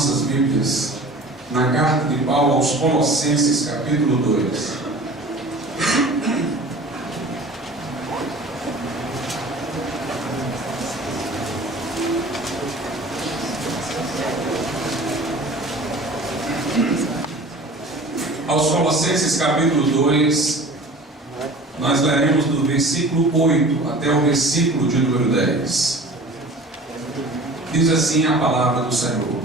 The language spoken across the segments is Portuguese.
nossas Bíblias na carta de Paulo aos Colossenses, capítulo 2. Aos Colossenses, capítulo 2, nós leremos do versículo 8 até o versículo de número 10. Diz assim a palavra do Senhor: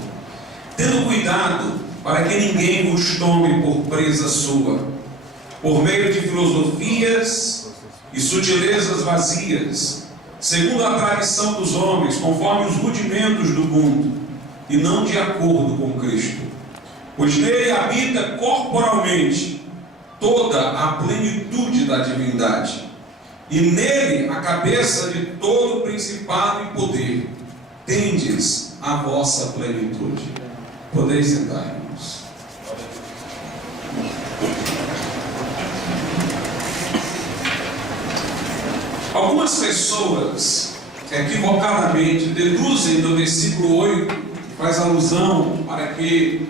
tendo cuidado para que ninguém vos tome por presa sua, por meio de filosofias e sutilezas vazias, segundo a tradição dos homens, conforme os rudimentos do mundo, e não de acordo com Cristo. Pois nele habita corporalmente toda a plenitude da divindade, e nele a cabeça de todo principado e poder. Tendes a vossa plenitude. Podeis sentar, irmãos. Algumas pessoas equivocadamente deduzem do versículo 8, que faz alusão para que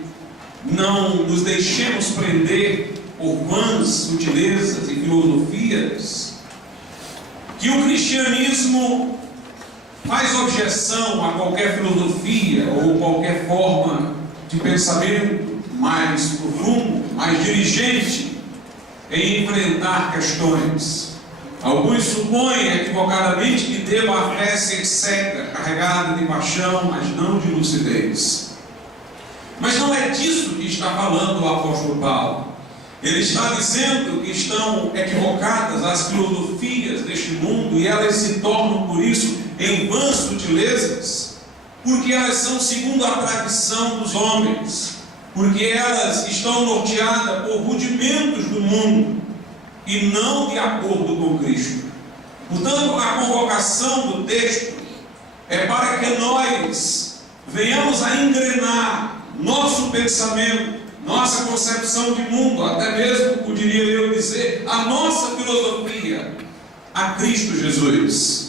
não nos deixemos prender por vãs sutilezas e filosofias, que o cristianismo faz objeção a qualquer filosofia ou qualquer forma de pensamento mais profundo, mais diligente em enfrentar questões. Alguns supõem equivocadamente que deva a fé ser cega, carregada de paixão, mas não de lucidez. Mas não é disso que está falando o apóstolo Paulo. Ele está dizendo que estão equivocadas as filosofias deste mundo e elas se tornam, por isso, em vãs sutilezas, porque elas são segundo a tradição dos homens, porque elas estão norteadas por rudimentos do mundo e não de acordo com Cristo. Portanto, a convocação do texto é para que nós venhamos a engrenar nosso pensamento, nossa concepção de mundo, até mesmo, poderia eu dizer, a nossa filosofia a Cristo Jesus.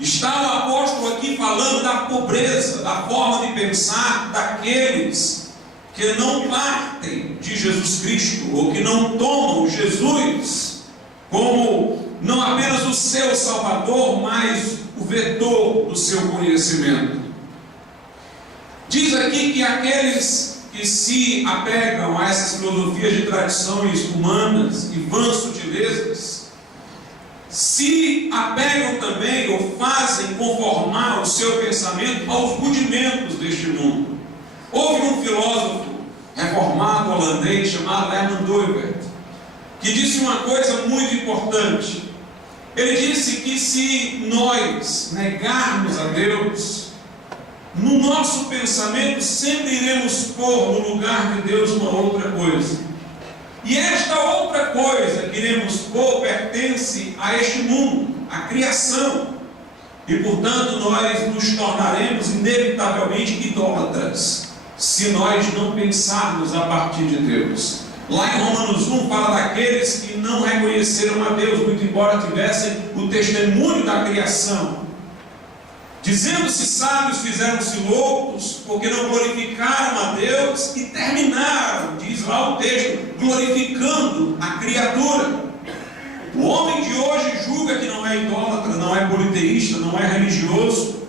Está o apóstolo aqui falando da pobreza, da forma de pensar daqueles que não partem de Jesus Cristo, ou que não tomam Jesus como não apenas o seu Salvador, mas o vetor do seu conhecimento. Diz aqui que aqueles que se apegam a essas filosofias de tradições humanas e vãs sutilezas, se apegam também ou fazem conformar o seu pensamento aos rudimentos deste mundo. Houve um filósofo reformado holandês chamado Herman Doivert, que disse uma coisa muito importante. Ele disse que se nós negarmos a Deus, no nosso pensamento sempre iremos pôr no lugar de Deus uma outra coisa. E esta outra coisa que iremos pôr pertence a este mundo, a criação. E portanto nós nos tornaremos inevitavelmente idólatras, se nós não pensarmos a partir de Deus. Lá em Romanos 1 fala daqueles que não reconheceram a Deus, muito embora tivessem o testemunho da criação. Dizendo-se sábios, fizeram-se loucos, porque não glorificaram a Deus e terminaram, diz lá o texto, glorificando a criatura. O homem de hoje julga que não é idólatra, não é politeísta, não é religioso,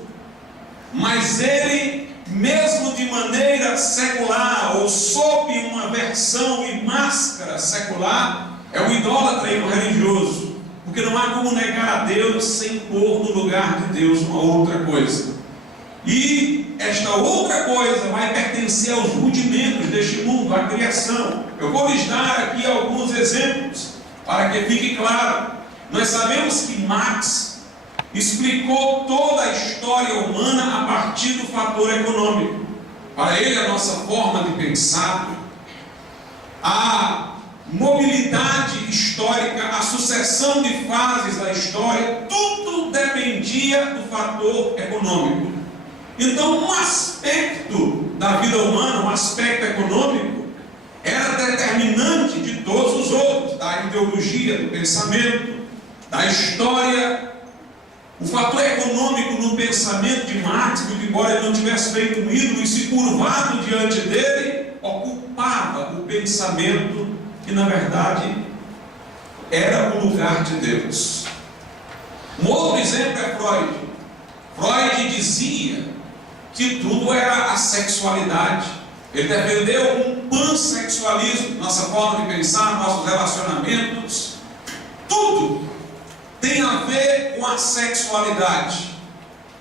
mas ele, mesmo de maneira secular, ou sob uma versão e máscara secular, é um idólatra e um religioso. Porque não há como negar a Deus sem pôr no lugar de Deus uma outra coisa. E esta outra coisa vai pertencer aos rudimentos deste mundo, à criação. Eu vou lhes dar aqui alguns exemplos, para que fique claro. Nós sabemos que Marx explicou toda a história humana a partir do fator econômico. Para ele, a nossa forma de pensar, a mobilidade histórica, a sucessão de fases da história, tudo dependia do fator econômico. Então, um aspecto da vida humana, um aspecto econômico, era determinante de todos os outros, da ideologia, do pensamento, da história. O fator econômico no pensamento de Marx, que embora ele não tivesse feito um ídolo e se curvado diante dele, ocupava o pensamento que na verdade era o lugar de Deus. Um outro exemplo é Freud. Freud dizia que tudo era a sexualidade. Ele defendeu um pansexualismo, nossa forma de pensar, nossos relacionamentos. Tudo tem a ver com a sexualidade.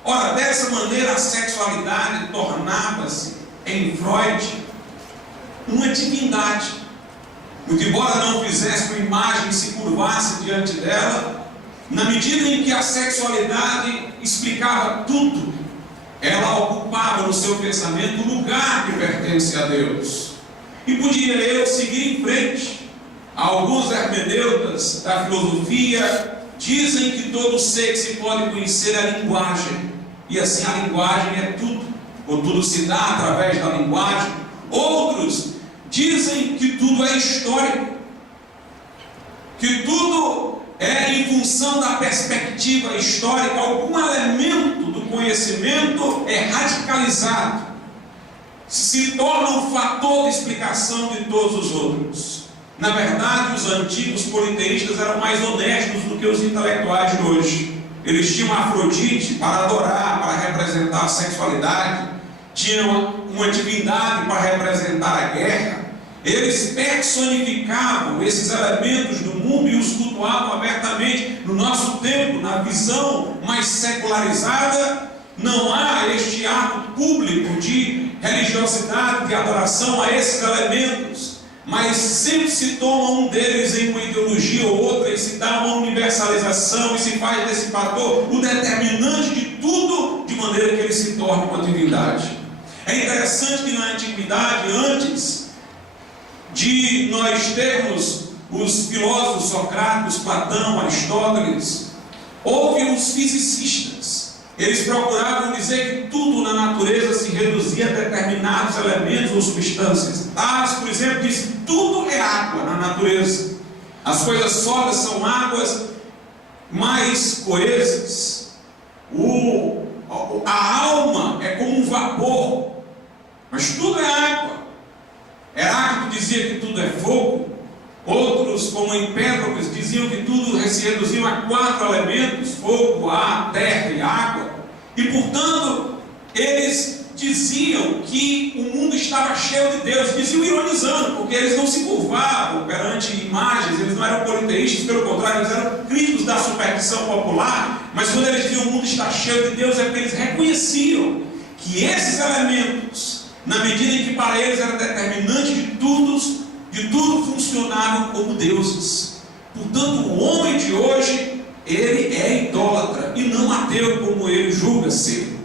Ora, dessa maneira a sexualidade tornava-se, em Freud, uma divindade. Muito embora não fizesse com imagem e se curvasse diante dela, na medida em que a sexualidade explicava tudo, ela ocupava no seu pensamento o lugar que pertence a Deus. E podia eu seguir em frente. Alguns hermeneutas da filosofia dizem que todo ser que se pode conhecer é a linguagem. E assim a linguagem é tudo, ou tudo se dá através da linguagem. Outros dizem que tudo é histórico, que tudo é em função da perspectiva histórica. Algum elemento do conhecimento é radicalizado, se torna um fator de explicação de todos os outros. Na verdade, os antigos politeístas eram mais honestos do que os intelectuais de hoje. Eles tinham Afrodite para adorar, para representar a sexualidade, tinham uma divindade para representar a guerra. Eles personificavam esses elementos do mundo e os cultuavam abertamente. No nosso tempo, na visão mais secularizada, não há este ato público de religiosidade, de adoração a esses elementos, mas sempre se toma um deles em uma ideologia ou outra e se dá uma universalização e se faz desse fator o determinante de tudo, de maneira que ele se torne uma divindade. É interessante que na antiguidade, antes de nós termos os filósofos socráticos, Platão, Aristóteles, houve os fisicistas. Eles procuravam dizer que tudo na natureza se reduzia a determinados elementos ou substâncias. Tales, por exemplo, diz que tudo é água na natureza. As coisas sólidas são águas mais coesas. A alma é como um vapor, mas tudo é água. Heráclito dizia que tudo é fogo. Outros, como Empédocles, diziam que tudo se reduzia a 4 elementos: fogo, ar, terra e água. E portanto, eles diziam que o mundo estava cheio de Deus. Diziam ironizando, porque eles não se curvavam perante imagens, eles não eram politeístas, pelo contrário, eles eram críticos da superstição popular. Mas quando eles diziam o mundo está cheio de Deus, é porque eles reconheciam que esses elementos, na medida em que para eles era determinante de tudo funcionavam como deuses. Portanto, o homem de hoje, ele é idólatra e não ateu como ele julga ser.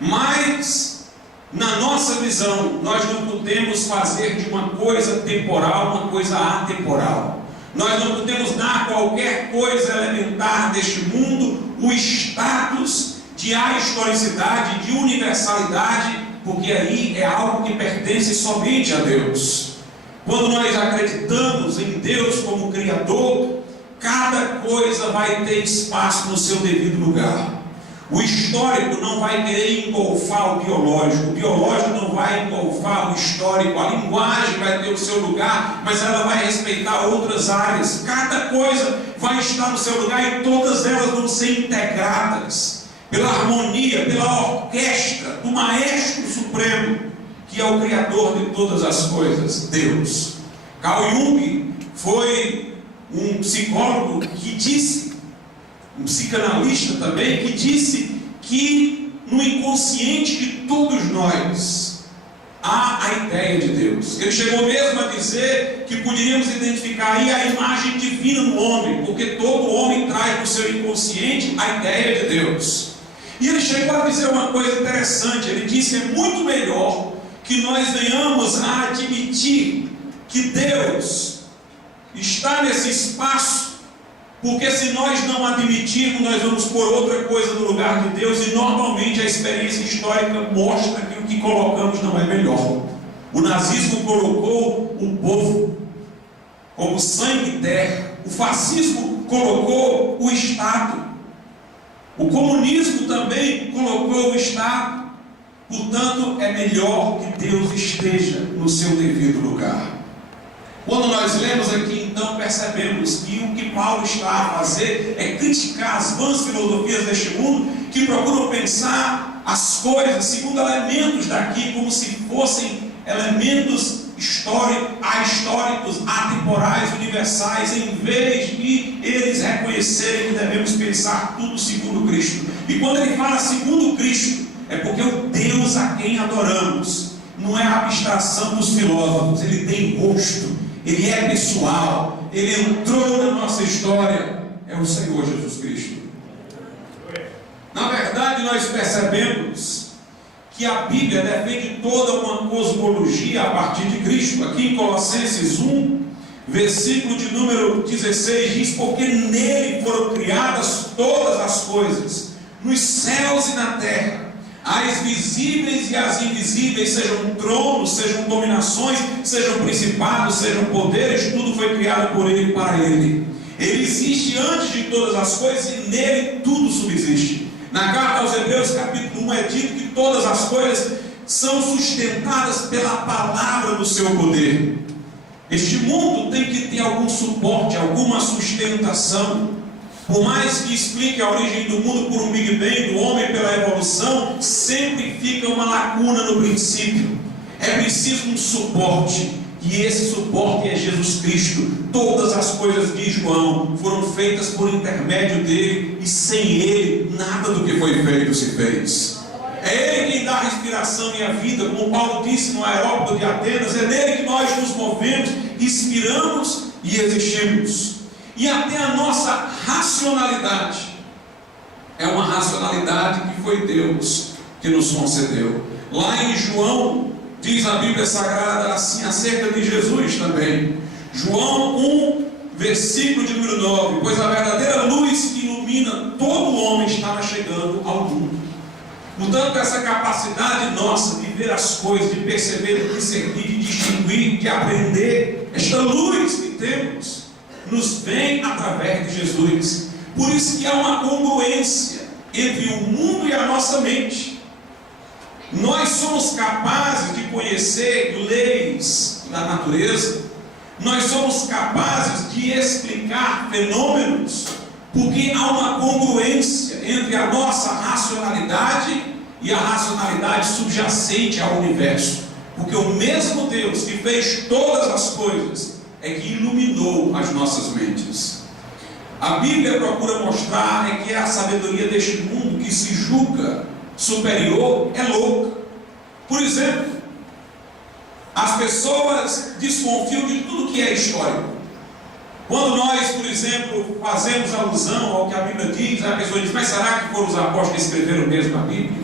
Mas, na nossa visão, nós não podemos fazer de uma coisa temporal uma coisa atemporal. Nós não podemos dar a qualquer coisa elementar deste mundo o status de ahistoricidade, de universalidade, porque aí é algo que pertence somente a Deus. Quando nós acreditamos em Deus como Criador, cada coisa vai ter espaço no seu devido lugar. O histórico não vai querer engolfar o biológico não vai engolfar o histórico, a linguagem vai ter o seu lugar, mas ela vai respeitar outras áreas. Cada coisa vai estar no seu lugar e todas elas vão ser integradas pela harmonia, pela orquestra do Maestro Supremo, que é o Criador de todas as coisas, Deus. Carl Jung foi um psicólogo que disse, um psicanalista também, que disse que no inconsciente de todos nós há a ideia de Deus. Ele chegou mesmo a dizer que poderíamos identificar aí a imagem divina no homem, porque todo homem traz no seu inconsciente a ideia de Deus. E ele chegou a dizer uma coisa interessante. Ele disse: é muito melhor que nós venhamos a admitir que Deus está nesse espaço, porque se nós não admitirmos, nós vamos pôr outra coisa no lugar de Deus, e normalmente a experiência histórica mostra que o que colocamos não é melhor. O nazismo colocou o povo como sangue e terra, o fascismo colocou o Estado. O comunismo também colocou o Estado. Portanto, é melhor que Deus esteja no seu devido lugar. Quando nós lemos aqui, então, percebemos que o que Paulo está a fazer é criticar as vãs filosofias deste mundo, que procuram pensar as coisas segundo elementos daqui, como se fossem elementos históricos, atemporais, universais, em vez de eles reconhecerem que devemos pensar tudo segundo Cristo. E quando ele fala segundo Cristo, é porque o Deus a quem adoramos não é a abstração dos filósofos, ele tem rosto, ele é pessoal, ele entrou na nossa história, é o Senhor Jesus Cristo. Na verdade, nós percebemos que a Bíblia defende toda uma cosmologia a partir de Cristo. Aqui em Colossenses 1, versículo de número 16, diz: porque nele foram criadas todas as coisas, nos céus e na terra, as visíveis e as invisíveis, sejam tronos, sejam dominações, sejam principados, sejam poderes, tudo foi criado por ele e para ele. Ele existe antes de todas as coisas e nele tudo subsiste. Na carta aos Hebreus, capítulo 1, é dito que todas as coisas são sustentadas pela palavra do seu poder. Este mundo tem que ter algum suporte, alguma sustentação. Por mais que explique a origem do mundo por um Big Bang, do homem pela evolução, sempre fica uma lacuna no princípio. É preciso um suporte, e esse suporte é Jesus Cristo. Todas as coisas de João foram feitas por intermédio dele, e sem ele, nada do que foi feito se fez. É ele quem dá a respiração e a vida, como Paulo disse no Aerópago de Atenas. É nele que nós nos movemos, inspiramos e existimos. E até a nossa racionalidade é uma racionalidade que foi Deus que nos concedeu. Lá em João, diz a Bíblia Sagrada assim acerca de Jesus também. João 1, versículo de número 9: pois a verdadeira luz que ilumina todo homem estava chegando ao mundo. Portanto, essa capacidade nossa de ver as coisas, de perceber, de discernir, de distinguir, de aprender, esta luz que temos, nos vem através de Jesus. Por isso que há uma congruência entre o mundo e a nossa mente. Nós somos capazes de conhecer leis da natureza, nós somos capazes de explicar fenômenos, porque há uma congruência entre a nossa racionalidade e a racionalidade subjacente ao universo. Porque o mesmo Deus que fez todas as coisas é que iluminou as nossas mentes. A Bíblia procura mostrar que a sabedoria deste mundo, que se julga superior, é louca. Por exemplo, as pessoas desconfiam de tudo que é histórico. Quando nós, por exemplo, fazemos alusão ao que a Bíblia diz, a pessoa diz: mas será que foram os apóstolos que escreveram mesmo a Bíblia?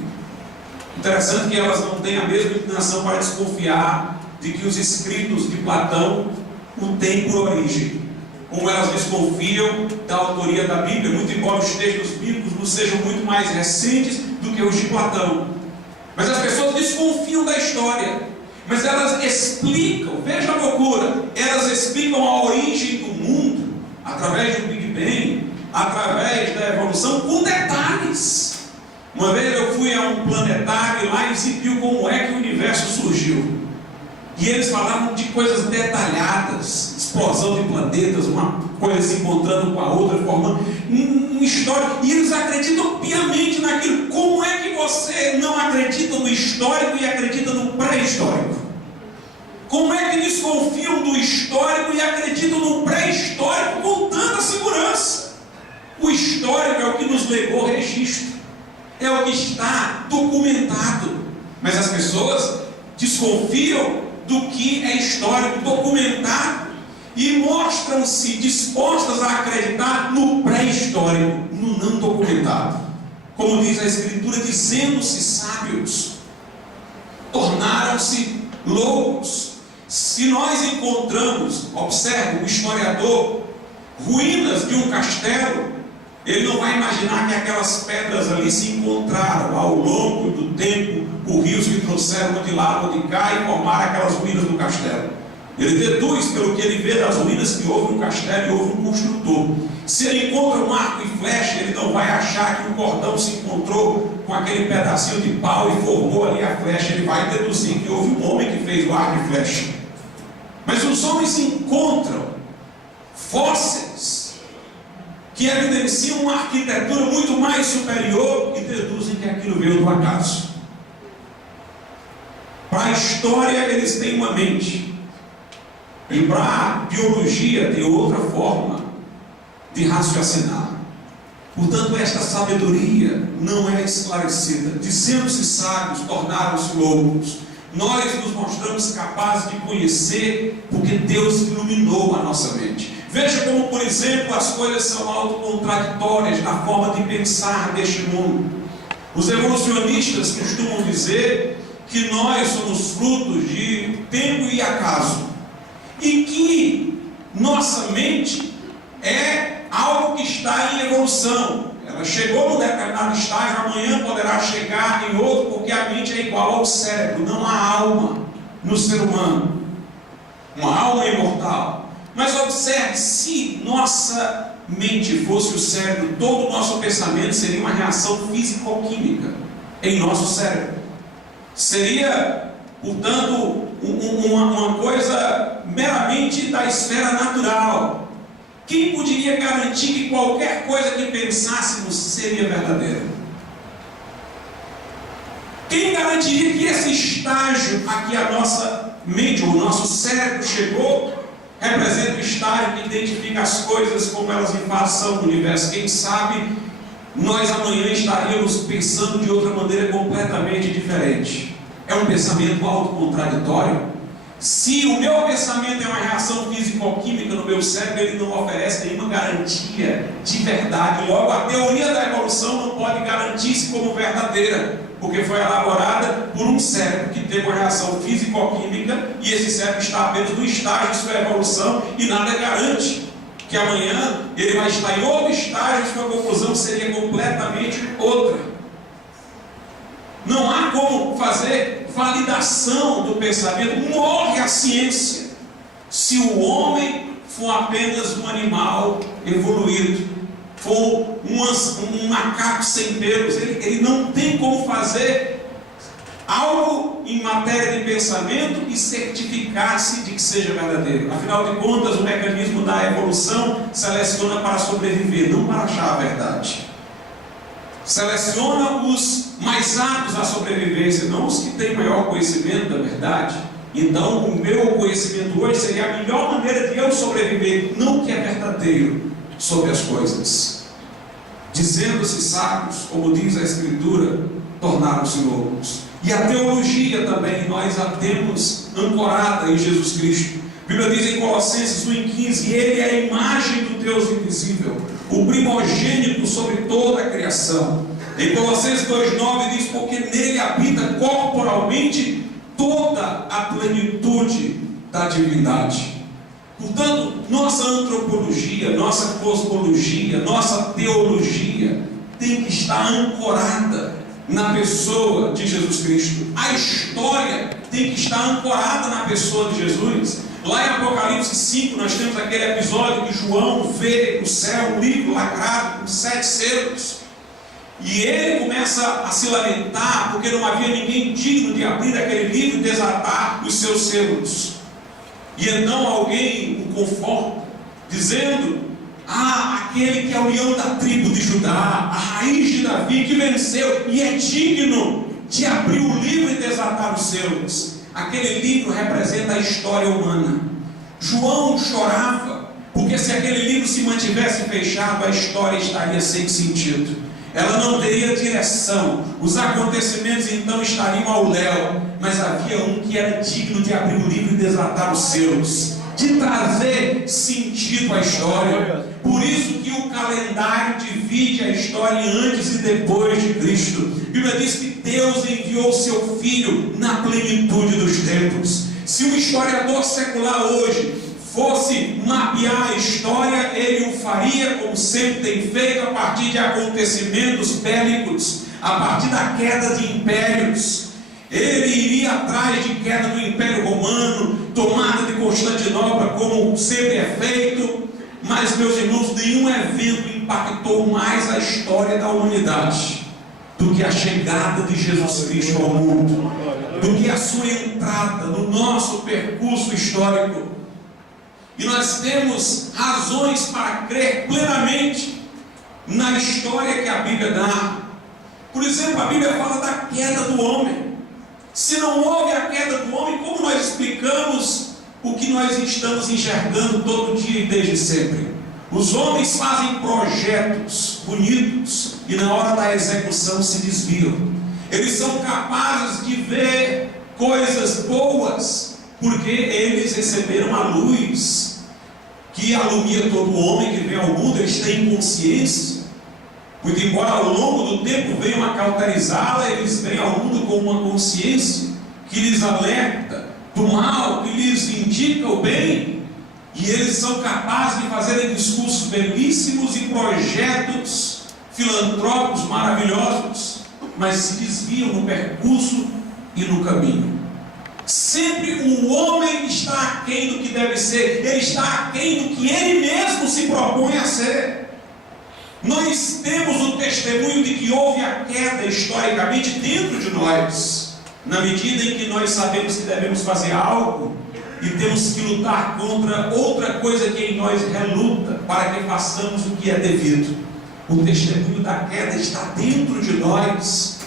Interessante que elas não têm a mesma inclinação para desconfiar de que os escritos de Platão o têm por origem, como elas desconfiam da autoria da Bíblia, muito embora os textos bíblicos não sejam muito mais recentes do que os de Platão. Mas as pessoas desconfiam da história, mas elas explicam, veja a loucura, elas explicam a origem do mundo através do Big Bang, através da evolução, com detalhes. Uma vez eu fui a um planetário lá e se viu como é que o universo surgiu. E eles falavam de coisas detalhadas, explosão de planetas, uma coisa se encontrando com a outra, formando uma história. E eles acreditam piamente naquilo. Como é que você não acredita no histórico e acredita no pré-histórico? Como é que desconfiam do histórico e acreditam no pré-histórico com tanta segurança? O histórico é o que nos legou registro, é o que está documentado. Mas as pessoas desconfiam do que é histórico, documentado, e mostram-se dispostas a acreditar no pré-histórico, no não documentado. Como diz a Escritura, dizendo-se sábios, tornaram-se loucos. Se nós encontramos, observe, o historiador, ruínas de um castelo, ele não vai imaginar que aquelas pedras ali se encontraram ao longo do tempo por rios que trouxeram de lá ou de cá e formaram aquelas ruínas do castelo. Ele deduz pelo que ele vê das ruínas que houve um castelo e houve um construtor. Se ele encontra um arco e flecha, ele não vai achar que o cordão se encontrou com aquele pedacinho de pau e formou ali a flecha. Ele vai deduzir que houve um homem que fez o arco e flecha. Mas os homens encontram fósseis que evidenciam uma arquitetura muito mais superior e deduzem que aquilo veio do acaso. Para a história eles têm uma mente, e para a biologia tem outra forma de raciocinar. Portanto, esta sabedoria não é esclarecida. Dizendo-se sábios, tornaram-se loucos. Nós nos mostramos capazes de conhecer porque Deus iluminou a nossa mente. Veja como, por exemplo, as coisas são autocontraditórias na forma de pensar deste mundo. Os evolucionistas costumam dizer que nós somos frutos de tempo e acaso, e que nossa mente é algo que está em evolução. Ela chegou num determinado estágio, amanhã poderá chegar em outro, porque a mente é igual ao cérebro. Não há alma no ser humano, uma alma imortal. Mas observe, se nossa mente fosse o cérebro, todo o nosso pensamento seria uma reação físico-química em nosso cérebro. Seria, portanto, uma coisa meramente da esfera natural. Quem poderia garantir que qualquer coisa que pensássemos seria verdadeira? Quem garantiria que esse estágio a que a nossa mente ou o nosso cérebro chegou representa o estágio que identifica as coisas como elas em fato são no universo? Quem sabe nós amanhã estaríamos pensando de outra maneira completamente diferente. É um pensamento autocontraditório. Se o meu pensamento é uma reação físico-química no meu cérebro, ele não oferece nenhuma garantia de verdade. Logo, a teoria da evolução não pode garantir-se como verdadeira, porque foi elaborada por um cérebro que teve uma reação físico-química, e esse cérebro está apenas no estágio de sua evolução, e nada garante que amanhã ele vai estar em outro estágio e sua conclusão seria completamente outra. Não há como fazer validação do pensamento. Morre a ciência se o homem for apenas um animal evoluído, for um macaco sem pelos. Ele não tem como fazer algo em matéria de pensamento e certificar-se de que seja verdadeiro. Afinal de contas, o mecanismo da evolução seleciona para sobreviver, não para achar a verdade. Seleciona os mais aptos à sobrevivência, não os que têm maior conhecimento da verdade. Então, o meu conhecimento hoje seria a melhor maneira de eu sobreviver, não o que é verdadeiro sobre as coisas. Dizendo-se sábios, como diz a Escritura, tornaram-se loucos. E a teologia também, nós a temos ancorada em Jesus Cristo. A Bíblia diz em Colossenses 1,15: Ele é a imagem do Deus invisível, o primogênito sobre toda a criação. Em Colossenses 2,9 diz: porque nele habita corporalmente toda a plenitude da divindade. Portanto, nossa antropologia, nossa cosmologia, nossa teologia tem que estar ancorada na pessoa de Jesus Cristo. A história tem que estar ancorada na pessoa de Jesus. Lá em Apocalipse 5 nós temos aquele episódio que João vê no céu um livro lacrado com 7 selos, e ele começa a se lamentar porque não havia ninguém digno de abrir aquele livro e desatar os seus selos. E então alguém o conforta, dizendo: aquele que é o leão da tribo de Judá, a raiz de Davi, que venceu e é digno de abrir o livro e desatar os selos. Aquele livro representa a história humana. João chorava, porque se aquele livro se mantivesse fechado, a história estaria sem sentido. Ela não teria direção. Os acontecimentos então estariam ao léu. Mas havia um que era digno de abrir o livro e desatar os selos, de trazer sentido à história. Por isso que o calendário divide a história em antes e depois de Cristo. A Bíblia diz que Deus enviou seu Filho na plenitude dos tempos. Se um historiador secular hoje fosse mapear a história, ele o faria como sempre tem feito, a partir de acontecimentos bélicos, a partir da queda de impérios. Ele iria atrás de queda do Império Romano, tomada de Constantinopla, como sempre é feito, mas, meus irmãos, nenhum evento impactou mais a história da humanidade do que a chegada de Jesus Cristo ao mundo, do que a sua entrada no nosso percurso histórico. E nós temos razões para crer plenamente na história que a Bíblia dá. Por exemplo, a Bíblia fala da queda do homem. Se não houve a queda do homem, como nós explicamos o que nós estamos enxergando todo dia e desde sempre? Os homens fazem projetos bonitos e na hora da execução se desviam. Eles são capazes de ver coisas boas porque eles receberam a luz que alumia todo homem que vem ao mundo. Eles têm consciência. Muito embora ao longo do tempo venham a cauterizá-la, eles vêm ao mundo com uma consciência que lhes alerta do mal, que lhes indica o bem. E eles são capazes de fazerem discursos belíssimos e projetos filantrópicos maravilhosos, mas se desviam no percurso e no caminho. Sempre o homem está aquém do que deve ser, ele está aquém do que ele mesmo se propõe a ser. Nós temos o testemunho de que houve a queda historicamente dentro de nós, na medida em que nós sabemos que devemos fazer algo e temos que lutar contra outra coisa que em nós reluta, para que façamos o que é devido. O testemunho da queda está dentro de nós.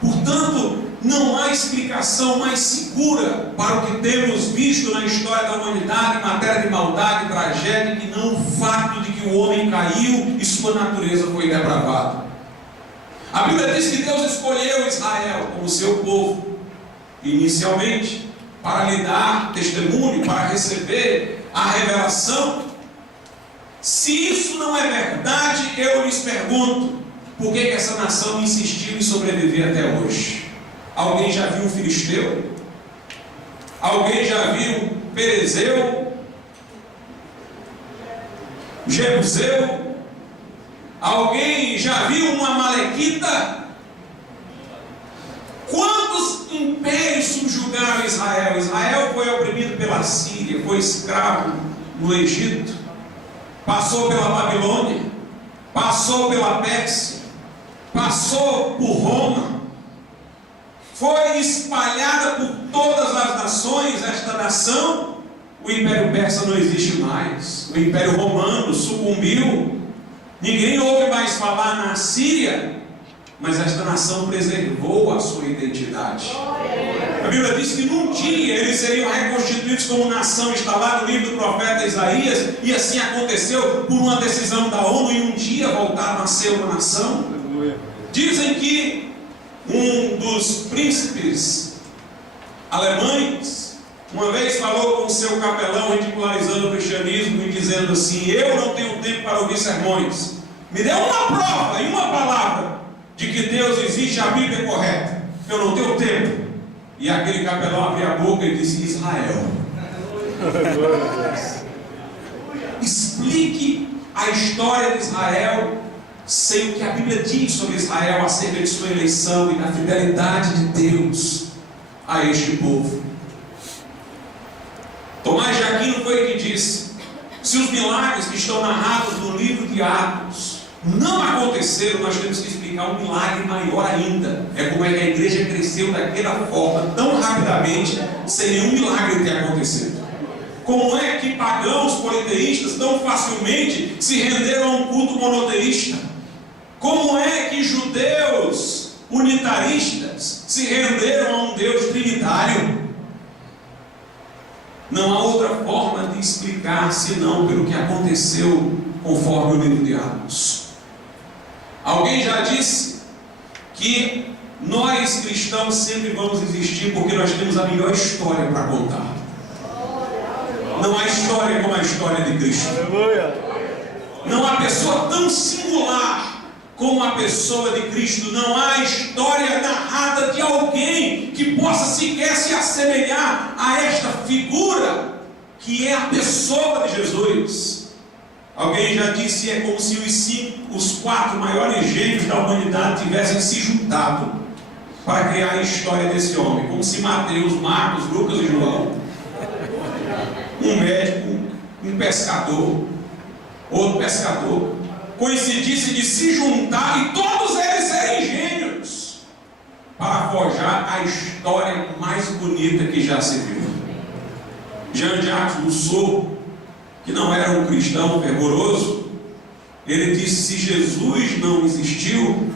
Portanto, não há explicação mais segura para o que temos visto na história da humanidade em matéria de maldade e tragédia, que não o fato de que o homem caiu e sua natureza foi depravada. A Bíblia diz que Deus escolheu Israel como seu povo, inicialmente, para lhe dar testemunho, para receber a revelação. Se isso não é verdade, eu lhes pergunto, por que essa nação insistiu em sobreviver até hoje? Alguém já viu um filisteu? Alguém já viu um perezeu? Jebuseu? Alguém já viu uma amalequita? Quantos impérios subjugaram Israel? Israel foi oprimido pela Síria, foi escravo no Egito, passou pela Babilônia, passou pela Pérsia, passou por Roma, foi espalhada por todas as nações. Esta nação, o Império Persa não existe mais, o Império Romano sucumbiu, ninguém ouve mais falar na Síria, mas esta nação preservou a sua identidade. A Bíblia diz que num dia eles seriam reconstituídos como nação. Está lá no livro do profeta Isaías, e assim aconteceu por uma decisão da ONU, e um dia voltaram a ser uma nação. Dizem que um dos príncipes alemães uma vez falou com o seu capelão, ridicularizando o cristianismo e dizendo assim: eu não tenho tempo para ouvir sermões, me dê uma prova e uma palavra de que Deus existe, a Bíblia é correta, eu não tenho tempo. E aquele capelão abriu a boca e disse: Israel. Explique a história de Israel sem o que a Bíblia diz sobre Israel acerca de sua eleição e da fidelidade de Deus a este povo. Tomás de Aquino foi que disse: se os milagres que estão narrados no livro de Atos não aconteceram, nós temos que explicar um milagre maior ainda. É como é que a igreja cresceu daquela forma, tão rapidamente, sem nenhum milagre ter acontecido. Como é que pagãos politeístas tão facilmente se renderam a um culto monoteísta? Como é que judeus unitaristas se renderam a um Deus trinitário? Não há outra forma de explicar senão pelo que aconteceu conforme o livro de Atos. Alguém já disse que nós cristãos sempre vamos existir porque nós temos a melhor história para contar. Não há história como a história de Cristo. Não há pessoa tão singular como a pessoa de Cristo. Não há história narrada de alguém que possa sequer se assemelhar a esta figura que é a pessoa de Jesus. Alguém já disse, é como se os 4 maiores gênios da humanidade tivessem se juntado para criar a história desse homem, como se Mateus, Marcos, Lucas e João pescador, outro pescador, coincidisse de se juntar e todos eles serem gênios para forjar a história mais bonita que já se viu. Jean-Jacques Rousseau, que não era um cristão fervoroso, ele disse: se Jesus não existiu,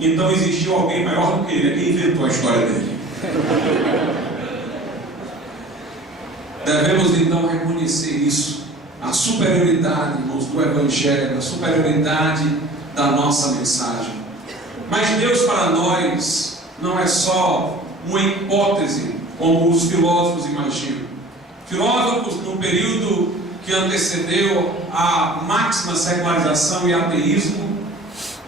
então existiu alguém maior do que ele, quem inventou a história dele. Devemos então reconhecer isso, a superioridade, irmãos, do Evangelho, a superioridade da nossa mensagem. Mas Deus para nós não é só uma hipótese, como os filósofos imaginam. Filósofos, no período que antecedeu a máxima secularização e ateísmo,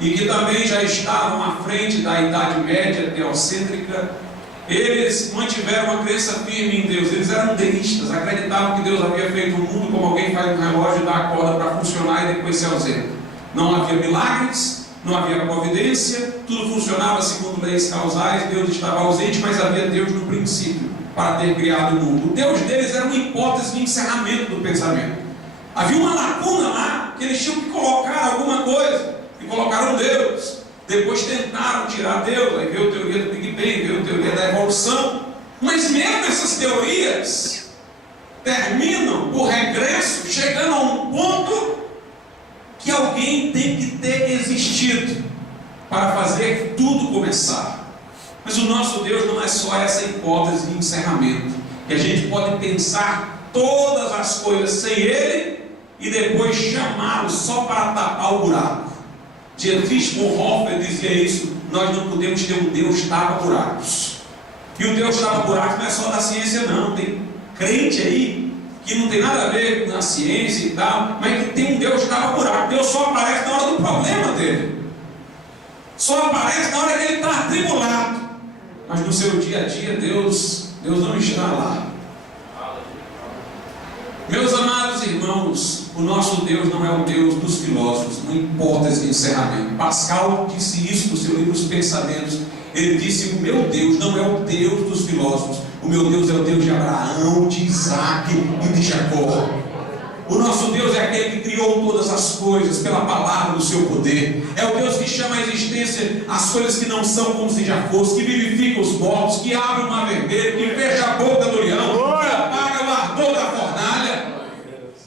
e que também já estavam à frente da Idade Média teocêntrica, eles mantiveram uma crença firme em Deus. Eles eram deístas, acreditavam que Deus havia feito o mundo como alguém faz um relógio e dá a corda para funcionar e depois se ausenta. Não havia milagres, não havia providência, tudo funcionava segundo leis causais, Deus estava ausente, mas havia Deus no princípio para ter criado o mundo. O Deus deles era uma hipótese de encerramento do pensamento. Havia uma lacuna lá, que eles tinham que colocar alguma coisa, e colocaram Deus. Depois tentaram tirar Deus, aí veio a teoria do Big Bang, veio a teoria da evolução. Mas mesmo essas teorias terminam por regresso, chegando a um ponto que alguém tem que ter existido para fazer tudo começar. Mas o nosso Deus não é só essa hipótese de encerramento, que a gente pode pensar todas as coisas sem Ele e depois chamá-lo só para tapar o buraco. Dietrich Bonhoeffer dizia isso: nós não podemos ter um Deus tapa-buracos. E o Deus tapa-buracos não é só da ciência, não. Tem crente aí que não tem nada a ver com a ciência e tal, mas que tem um Deus tapa-buraco. Deus só aparece na hora do problema dele, só aparece na hora que ele está atribulado. Mas no seu dia a dia, Deus não está lá. Meus amados irmãos, o nosso Deus não é o Deus dos filósofos, uma hipótese de encerramento. Pascal disse isso no seu livro Os Pensamentos. Ele disse: o meu Deus não é o Deus dos filósofos, o meu Deus é o Deus de Abraão, de Isaac e de Jacó. O nosso Deus é aquele que criou todas as coisas pela palavra do seu poder. É o Deus que chama à existência as coisas que não são como se já fossem, que vivifica os mortos, que abre o mar vermelho, que fecha a boca do leão, que apaga o ardor da fornalha.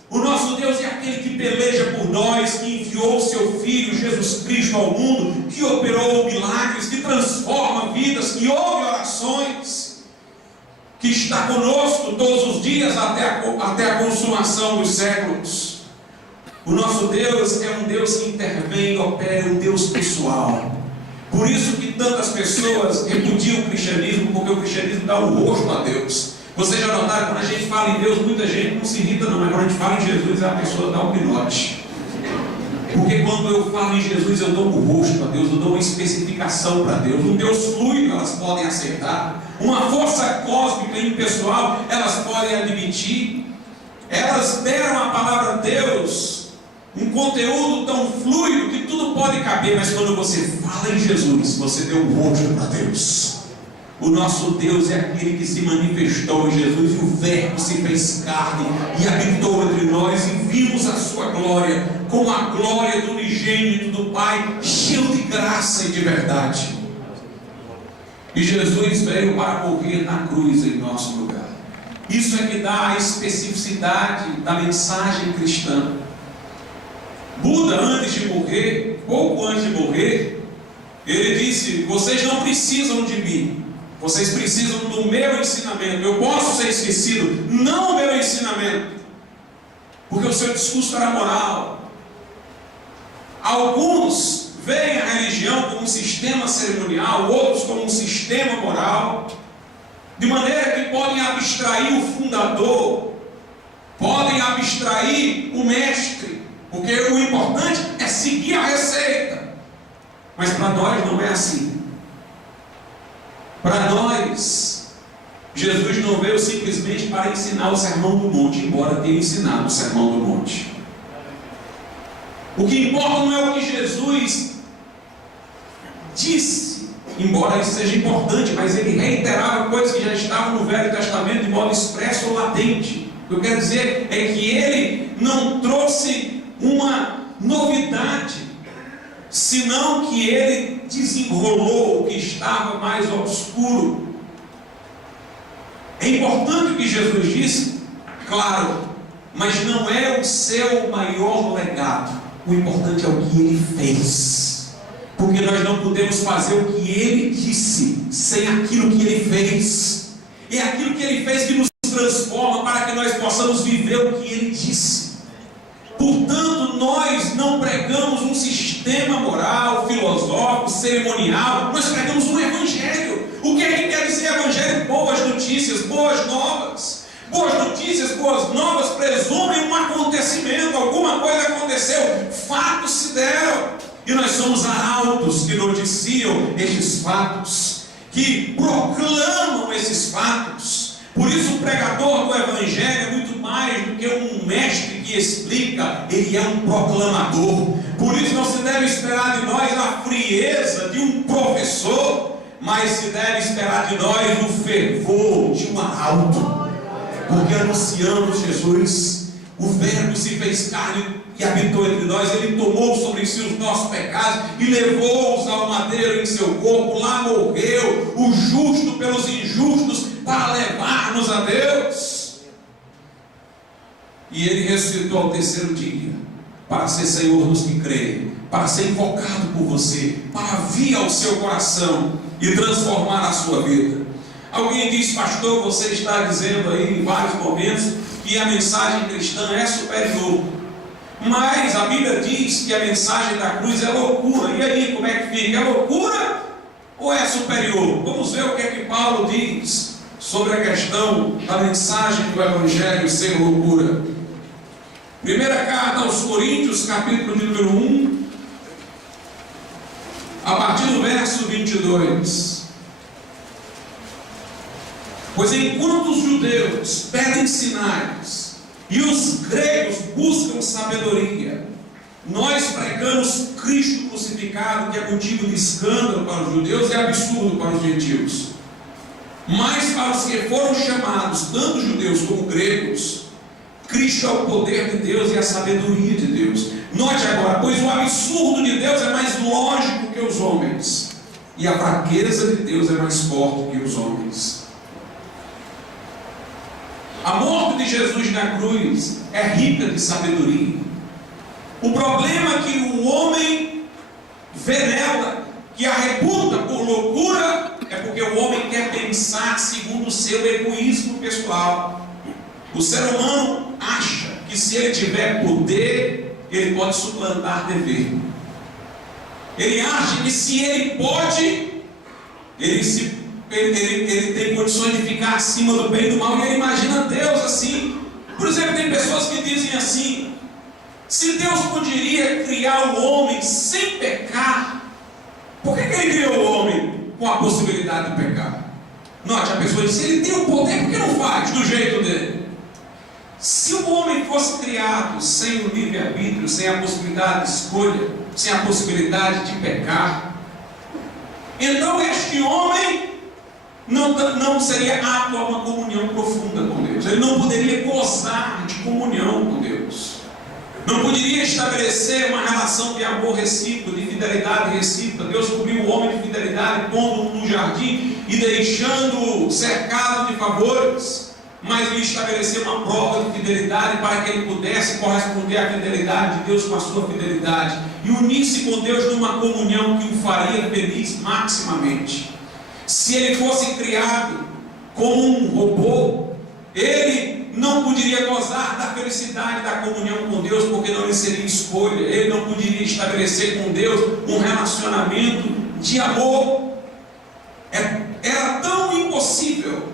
O nosso Deus é aquele que peleja por nós, que enviou o seu Filho Jesus Cristo ao mundo, que operou milagres, que transforma vidas, que ouve orações, que está conosco todos os dias até a consumação dos séculos. O nosso Deus é um Deus que intervém e opera, um Deus pessoal. Por isso que tantas pessoas repudiam o cristianismo, porque o cristianismo dá o rosto a Deus. Vocês já notaram, quando a gente fala em Deus, muita gente não se irrita não, mas quando a gente fala em Jesus, a pessoa dá um pinote. Porque quando eu falo em Jesus, eu dou o rosto a Deus, eu dou uma especificação para Deus. Um Deus fluido elas podem aceitar, uma força cósmica e impessoal elas podem admitir. Elas deram à palavra de Deus um conteúdo tão fluido que tudo pode caber, mas quando você fala em Jesus, você deu o rosto para Deus. O nosso Deus é aquele que se manifestou em Jesus, e o Verbo se fez carne e habitou entre nós, e vimos a sua glória, como a glória do unigênito do Pai, cheio de graça e de verdade. E Jesus veio para morrer na cruz em nosso lugar. Isso é que dá a especificidade da mensagem cristã. Buda, antes de morrer, pouco antes de morrer, ele disse: vocês não precisam de mim, vocês precisam do meu ensinamento. Eu posso ser esquecido, não o meu ensinamento, porque o seu discurso era moral. Alguns veem a religião como um sistema cerimonial, outros como um sistema moral, de maneira que podem abstrair o fundador, podem abstrair o mestre, porque o importante é seguir a receita. Mas para nós não é assim. Para nós, Jesus não veio simplesmente para ensinar o Sermão do Monte, embora tenha ensinado o Sermão do Monte. O que importa não é o que Jesus disse, embora isso seja importante, mas ele reiterava coisas que já estavam no Velho Testamento de modo expresso ou latente. O que eu quero dizer é que ele não trouxe uma novidade, senão que ele desenrolou o que estava mais obscuro. É importante o que Jesus disse, claro, mas não é o seu maior legado. O importante é o que ele fez, porque nós não podemos fazer o que ele disse sem aquilo que ele fez. É aquilo que ele fez que nos transforma para que nós possamos viver o que ele disse. Portanto, nós não pregamos um sistema moral, filosófico, cerimonial, nós pregamos um evangelho. O que é que quer dizer evangelho? Boas notícias, boas novas. Boas notícias, boas novas presumem um acontecimento, alguma coisa aconteceu, fatos se deram. E nós somos arautos que noticiam estes fatos, que proclamam esses fatos. Por isso o pregador do evangelho é muito mais do que um mestre que explica, ele é um proclamador. Por isso não se deve esperar de nós a frieza de um professor, mas se deve esperar de nós o fervor de um arauto, porque anunciamos Jesus. O Verbo se fez carne e habitou entre nós. Ele tomou sobre si os nossos pecados e levou-os ao madeiro em seu corpo. Lá morreu o justo pelos injustos para levar-nos a Deus. E ele ressuscitou ao terceiro dia para ser Senhor dos que creem, para ser invocado por você, para vir ao seu coração e transformar a sua vida. Alguém diz: pastor, você está dizendo aí em vários momentos que a mensagem cristã é superior, mas a Bíblia diz que a mensagem da cruz é loucura. E aí, como é que fica? É loucura ou é superior? Vamos ver o que é que Paulo diz sobre a questão da mensagem do evangelho ser loucura. Primeira carta aos Coríntios, capítulo de número 1, a partir do verso 22. Pois enquanto os judeus pedem sinais e os gregos buscam sabedoria, nós pregamos Cristo crucificado, que é motivo de escândalo para os judeus e absurdo para os gentios. Mas para os que foram chamados, tanto judeus como gregos, Cristo é o poder de Deus e a sabedoria de Deus. Note agora: pois o absurdo de Deus é mais lógico que os homens, e a fraqueza de Deus é mais forte que os homens. A morte de Jesus na cruz é rica de sabedoria. O problema é que o homem vê nela, que a reputa por loucura, é porque o homem quer pensar segundo o seu egoísmo pessoal. O ser humano acha que se ele tiver poder, ele pode suplantar dever. Ele acha que se ele pode, ele tem condições de ficar acima do bem e do mal, e ele imagina Deus assim. Por exemplo, tem pessoas que dizem assim: se Deus poderia criar o homem sem pecar, por que ele criou o homem com a possibilidade de pecar? Note, a pessoa diz: se ele tem o poder, por que não faz do jeito dele? Se o homem fosse criado sem o livre-arbítrio, sem a possibilidade de escolha, sem a possibilidade de pecar, então este homem não seria apto a uma comunhão profunda com Deus. Ele não poderia gozar de comunhão com Deus. Não poderia estabelecer uma relação de amor recíproco, de fidelidade recíproca. Deus cobriu o homem de fidelidade, pondo-o no jardim e deixando-o cercado de favores, mas lhe estabeleceu uma prova de fidelidade para que ele pudesse corresponder à fidelidade de Deus com a sua fidelidade e unir-se com Deus numa comunhão que o faria feliz maximamente. Se ele fosse criado como um robô, ele não poderia gozar da felicidade da comunhão com Deus, porque não lhe seria escolha. Ele não poderia estabelecer com Deus um relacionamento de amor. Era tão impossível.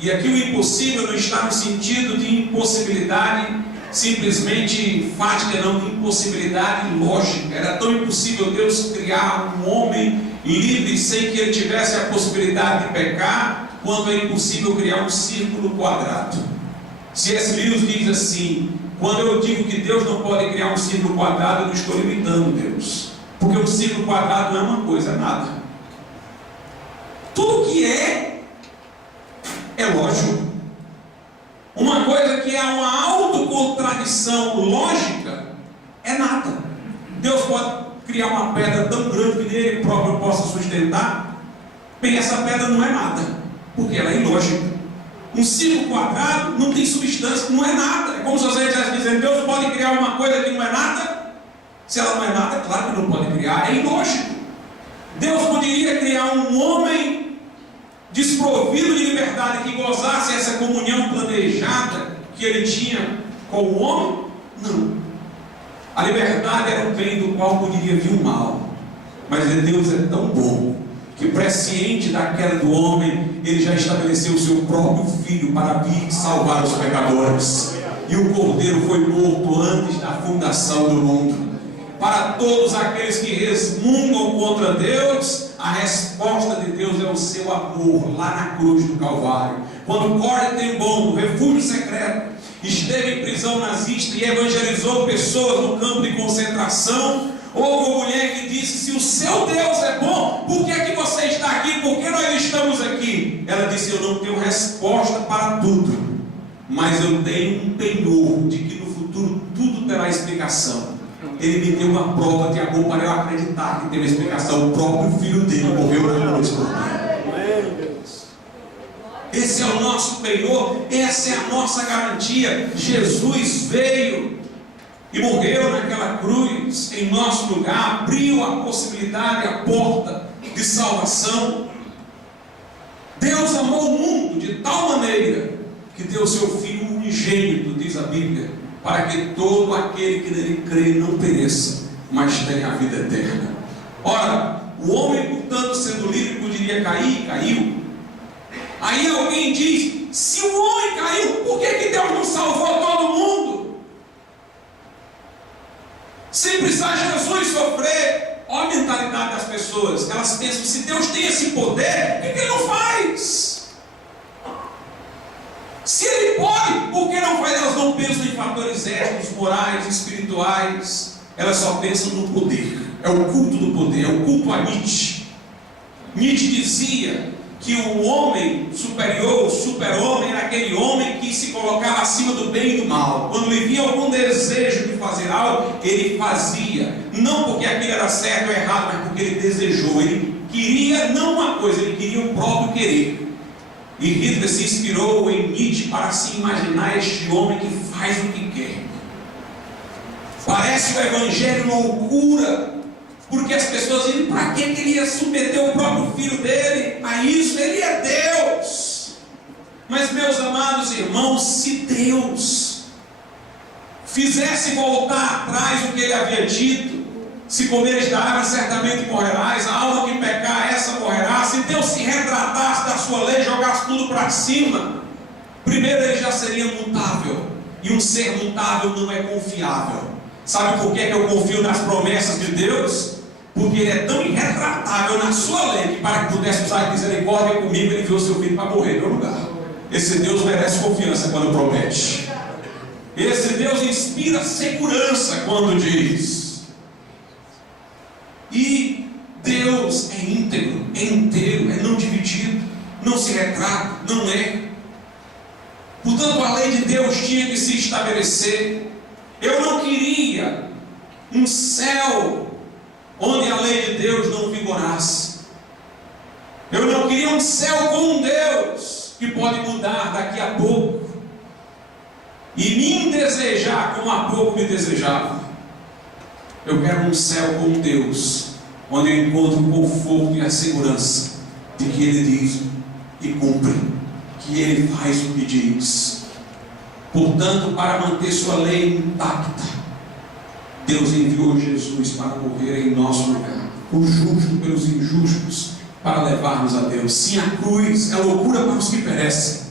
E aqui o impossível não está no sentido de impossibilidade simplesmente fática, não, de impossibilidade lógica. Era tão impossível Deus criar um homem livre sem que ele tivesse a possibilidade de pecar, quanto é impossível criar um círculo quadrado. C.S. Lewis diz assim: quando eu digo que Deus não pode criar um círculo quadrado, eu não estou limitando Deus, porque um círculo quadrado não é uma coisa, é nada. Tudo que é lógico. Uma coisa coisa que é uma autocontradição lógica, é nada. Deus pode criar uma pedra tão grande que nem Ele próprio possa sustentar. Bem, essa pedra não é nada, porque ela é ilógica. Um círculo quadrado não tem substância, não é nada. É como se você estivesse dizendo: Deus pode criar uma coisa que não é nada? Se ela não é nada, é claro que não pode criar, é ilógico. Deus poderia criar um homem desprovido de liberdade que gozasse essa comunhão planejada que ele tinha com o homem? Não. A liberdade era um bem do qual poderia vir o mal, mas Deus é tão bom que, presciente da queda do homem, Ele já estabeleceu o seu próprio Filho para vir salvar os pecadores. E o Cordeiro foi morto antes da fundação do mundo. Para todos aqueles que resmungam contra Deus, a resposta de Deus é o seu amor, lá na cruz do Calvário. Quando Corrie ten Boom, do refúgio secreto, esteve em prisão nazista e evangelizou pessoas no campo de concentração, houve uma mulher que disse: se o seu Deus é bom, por que é que você está aqui? Por que nós estamos aqui? Ela disse: eu não tenho resposta para tudo, mas eu tenho um penhor de que no futuro tudo terá explicação. Ele me deu uma prova de amor para eu acreditar que teve explicação. O próprio filho dele morreu na cruz por mim. Esse é o nosso penhor, essa é a nossa garantia. Jesus veio e morreu naquela cruz em nosso lugar, abriu a possibilidade, a porta de salvação. Deus amou o mundo de tal maneira que deu seu Filho unigênito, diz a Bíblia, para que todo aquele que nele crê não pereça, mas tenha a vida eterna. Ora, o homem, portanto, sendo livre, poderia cair, caiu. Aí alguém diz: se o homem caiu, por que Deus não salvou todo mundo? Sem precisar Jesus sofrer. Olha a mentalidade das pessoas. Elas pensam: se Deus tem esse poder, por que Ele não faz? Se Ele pode, por que não faz? Elas não pensam em fatores éticos, morais, espirituais. Elas só pensam no poder. É o culto do poder, é o culto a Nietzsche. Nietzsche dizia que o homem superior, o super-homem, era aquele homem que se colocava acima do bem e do mal. Quando lhe vinha algum desejo de fazer algo, ele fazia. Não porque aquilo era certo ou errado, mas porque ele desejou. Ele queria não uma coisa, ele queria o próprio querer. E Hitler se inspirou em Nietzsche para se imaginar este homem que faz o que quer. Parece o evangelho loucura, porque as pessoas dizem: para que ele ia submeter o próprio filho dele a isso? Ele é Deus. Mas, meus amados irmãos, se Deus fizesse voltar atrás o que ele havia dito: se comeres da árvore certamente morrerás, a alma que pecar, essa morrerá. Se Deus se retratasse da sua lei, jogasse tudo para cima, primeiro ele já seria mutável, e um ser mutável não é confiável. Sabe por que eu confio nas promessas de Deus? Porque Ele é tão irretratável na sua lei, que para que pudesse usar de misericórdia comigo, Ele enviou seu filho para morrer no meu lugar. Esse Deus merece confiança quando promete. Esse Deus inspira segurança quando diz. E Deus é íntegro, é inteiro, é não dividido, não se retrata, não é. Portanto, a lei de Deus tinha que se estabelecer. Eu não queria um céu onde a lei de Deus não vigorasse. Eu não queria um céu com um Deus que pode mudar daqui a pouco e me desejar como há pouco me desejava. Eu quero um céu com um Deus onde eu encontro o conforto e a segurança de que Ele diz e cumpre, que Ele faz o que diz. Portanto, para manter sua lei intacta, Deus enviou Jesus para morrer em nosso lugar, o justo pelos injustos, para levar-nos a Deus. Sim, a cruz é loucura para os que perecem,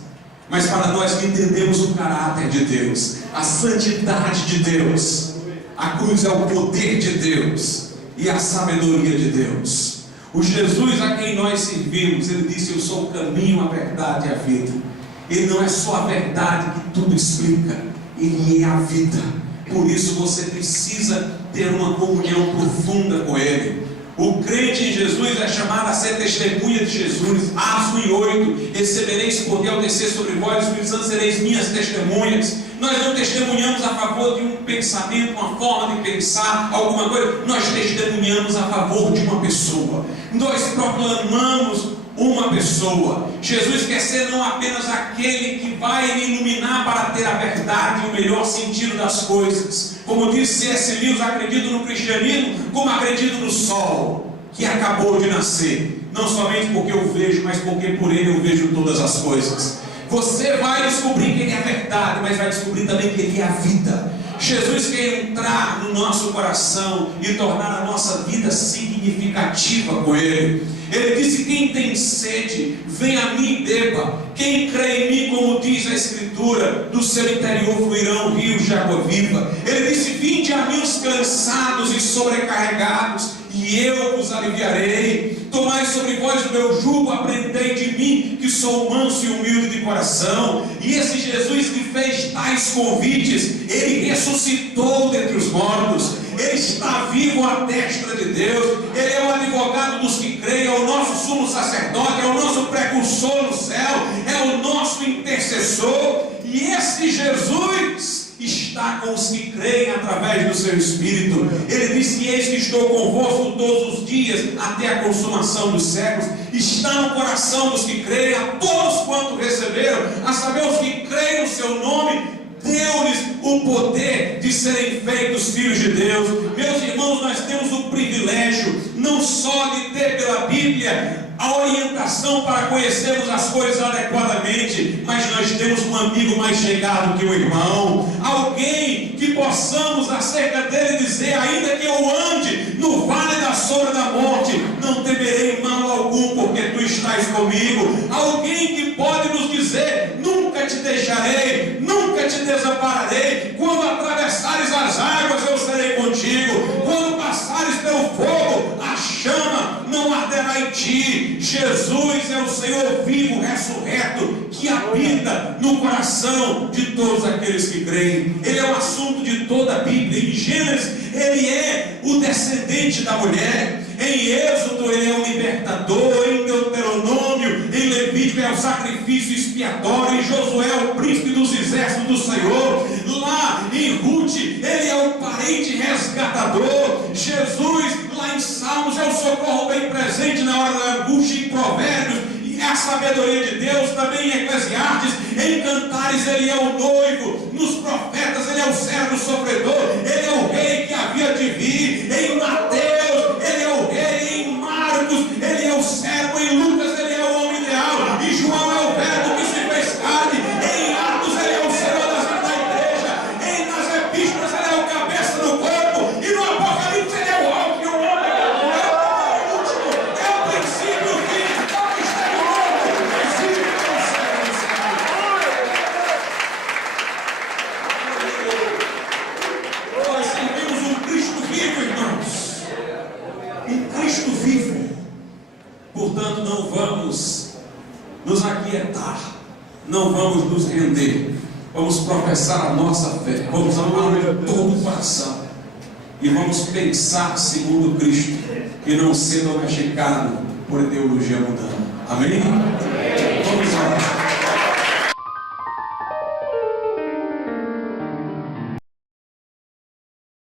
mas para nós que entendemos o caráter de Deus, a santidade de Deus, a cruz é o poder de Deus e a sabedoria de Deus. O Jesus a quem nós servimos, Ele disse: eu sou o caminho, a verdade e a vida. Ele não é só a verdade que tudo explica, Ele é a vida. Por isso você precisa ter uma comunhão profunda com Ele. O crente em Jesus é chamado a ser testemunha de Jesus. Atos 1:8: recebereis poder ao descer sobre vós, o Espírito Santo, sereis minhas testemunhas. Nós não testemunhamos a favor de um pensamento, uma forma de pensar, alguma coisa. Nós testemunhamos a favor de uma pessoa. Nós proclamamos uma pessoa. Jesus quer ser não apenas aquele que vai iluminar para ter a verdade e o melhor sentido das coisas. Como disse C.S. Lewis, acredito no cristianismo como acredito no sol que acabou de nascer. Não somente porque eu vejo, mas porque por ele eu vejo todas as coisas. Você vai descobrir que ele é a verdade, mas vai descobrir também que ele é a vida. Jesus quer entrar no nosso coração e tornar a nossa vida significativa com ele. Ele disse: quem tem sede, vem a mim e beba. Quem crê em mim, como diz a Escritura, do seu interior fluirão rios de água viva. Ele disse: vinde a mim os cansados e sobrecarregados, e eu vos aliviarei. Tomai sobre vós o meu jugo, aprendei de mim, que sou manso e humilde de coração. E esse Jesus que fez tais convites, ele ressuscitou dentre os mortos. Ele está vivo à destra de Deus. Ele é o advogado dos que creem, é o nosso sumo sacerdote, é o nosso precursor no céu, é o nosso intercessor. E esse Jesus está com os que creem através do seu Espírito. Ele disse: eis que estou convosco todos os dias até a consumação dos séculos. Está no coração dos que creem, a todos quanto receberam, a saber, os que creem no seu nome, deu-lhes o poder de serem feitos filhos de Deus. Meus irmãos, nós temos o privilégio não só de ter pela Bíblia a orientação para conhecermos as coisas adequadamente, mas nós temos um amigo mais chegado que o irmão, alguém que possamos acerca dele dizer: ainda que eu ande no vale da sombra da morte, não temerei mal algum, porque tu estás comigo. Alguém que pode nos dizer: nunca te deixarei, nunca te desampararei. Quando atravessares as águas, eu serei contigo. Quando passares pelo fogo, a chama não arderá em ti. Jesus é o Senhor vivo, ressurreto, que habita no coração de todos aqueles que creem. Ele é o assunto de toda a Bíblia. Em Gênesis, ele é o descendente da mulher. Em Êxodo, ele é o libertador. Em Deuteronômio, em Levítico, é o sacrifício expiatório. Em Josué, é o príncipe dos exércitos do Senhor. Lá em Ruth, ele é o parente resgatador. Jesus, lá em Salmos, é o socorro bem presente na hora da angústia. Em Provérbios, é a sabedoria de Deus. Também em Eclesiastes, em Cantares, ele é o noivo. Nos profetas, ele é o servo sofredor. Ele é o rei que havia de vir. Em Mateus, ele é o rei. Em Marcos, ele é o servo. Em Lucas, ele é o homem ideal. E João é o verbo que se fez carne. Em Atos, ele é o Senhor da igreja. Nas epístolas, ele é o cabeça do corpo. E no Apocalipse, ele é o alvo e o homem. É o último, é o princípio, o fim, é o mistério novo. O princípio é o céu. Nós servimos um Cristo vivo, irmãos. Um Cristo vivo. Portanto, não vamos nos aquietar, não vamos nos render, vamos professar a nossa fé, vamos amar de todo o coração e vamos pensar segundo Cristo e não ser domesticado por ideologia mundana. Amém?